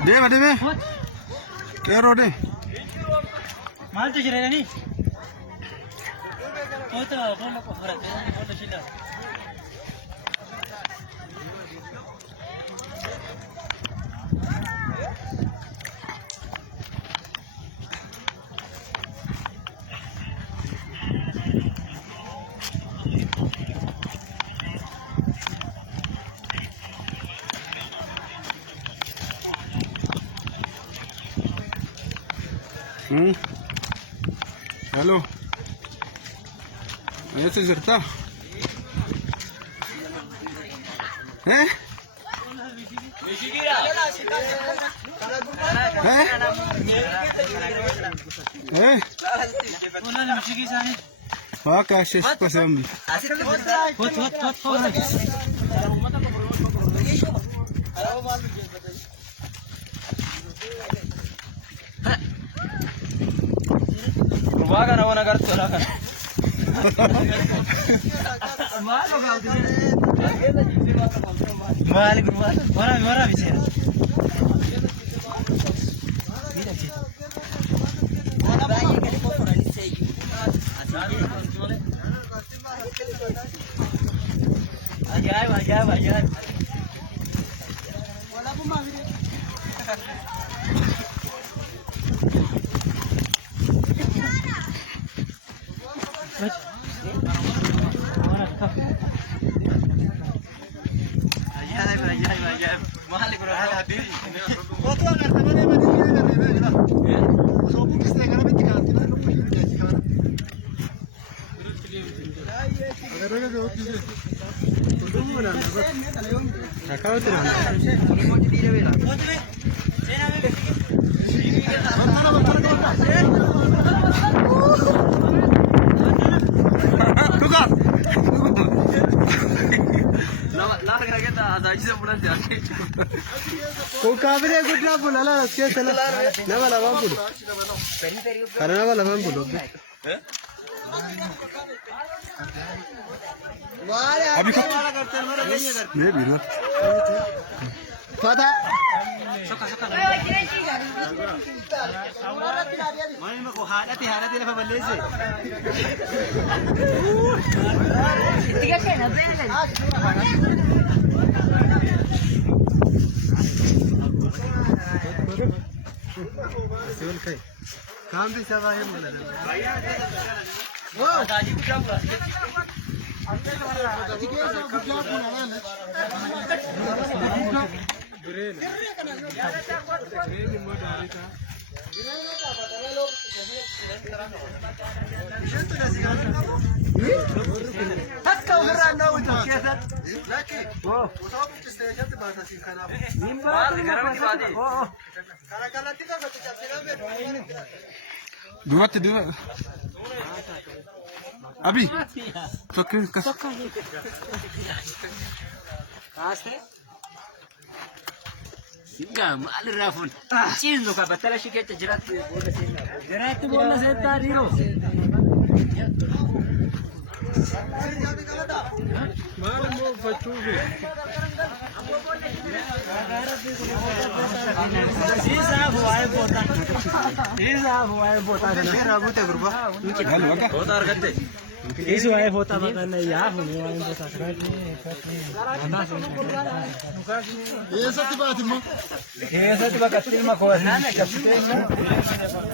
Deh, deh, kero deh. Mal tuh jadi ni. Foto, foto berat, foto sudah. Halo. Ayo cerita. Pakai ses pasang. Waga rawana kartu rakan. Malik mara bisa. Ajaib. Ajaib. Mahal bro, habibi. Foto agar tamane mari ni. Sobu kisne kana beti kana tina no pui ni jaji kana. Agar agar jo kise. Tumu na. Sakao tira. Mo dire vela. Sena me. Tuka. Kau kabel aku dah pun ala siapa salah, nama lama pun. Karena nama lama pun. Abi kau? Ni bila? Pada. Mana nak kau hati lepas balik sih. Tiga kena beli. काम भी सब है बोला वो दादी को क्या बोला Dua. Abi. Sokke kas. Enggak, malu Rafun. Cindo ka batala shikete jerat bola sena. Jerat bola sena riro. Mal mo fachuve. Sisa huai bota. Mera bute gurba. Hal waka. Bota argante. Isu huai bota makana ya hune huai bota. Ye sati baati mo. Esa tiba katil ma ko na